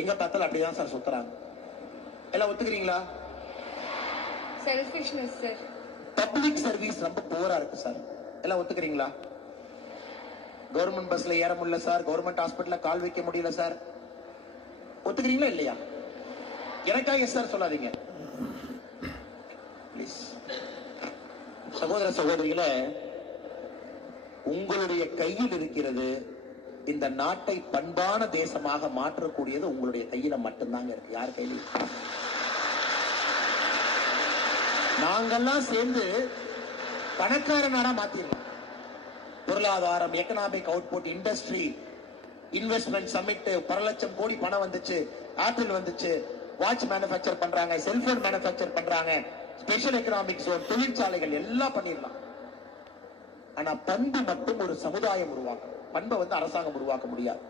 எங்க பார்த்தாலும் அப்படிதான் சார் சுத்துறாங்க. எல்லாம் ஒத்துக்கிறீங்களா? Selfishness sir. பப்ளிக் சர்வீஸ் ரொம்ப புவரா இருக்கு சார். எல்லாம் ஒத்துக்கிறீங்களா? கவர்மெண்ட் பஸ்ல ஏற முடியல சார், கவர்மெண்ட் ஹாஸ்பிட்டல்ல கால் வைக்க முடியல சார். ஒத்துக்கிறீங்களா இல்லையா? எனக்காக சார் சொல்லாதீங்க பிளீஸ். சகோதர சகோதரிகளே, உங்களுடைய கையில் இருக்கிறது. இந்த நாட்டை பண்பான தேசமாக மாற்றக்கூடியது உங்களுடைய கையில மட்டும்தாங்க இருக்கு. யார் கையில? நாங்கெல்லாம் சேர்ந்து பணக்கார நாடா மாத்திரலாம். பொருளாதாரம், economic output, industry, investment summit, பல லட்சம் கோடி பணம் வந்துச்சு. ஆப்பிள் வந்துச்சு, வாட்ச் மேனுபேக்சர் பண்றாங்க, செல்போன் மேனுபேக்சர் பண்றாங்க, ஸ்பெஷல் எக்கனாமிக் ஜோன், தொழிற்சாலைகள் எல்லாம் பண்ணிடலாம். ஆனா பண்பு மட்டும் ஒரு சமுதாயம் உருவாக்கும். பண்பை அரசாங்கம் உருவாக்க முடியாது.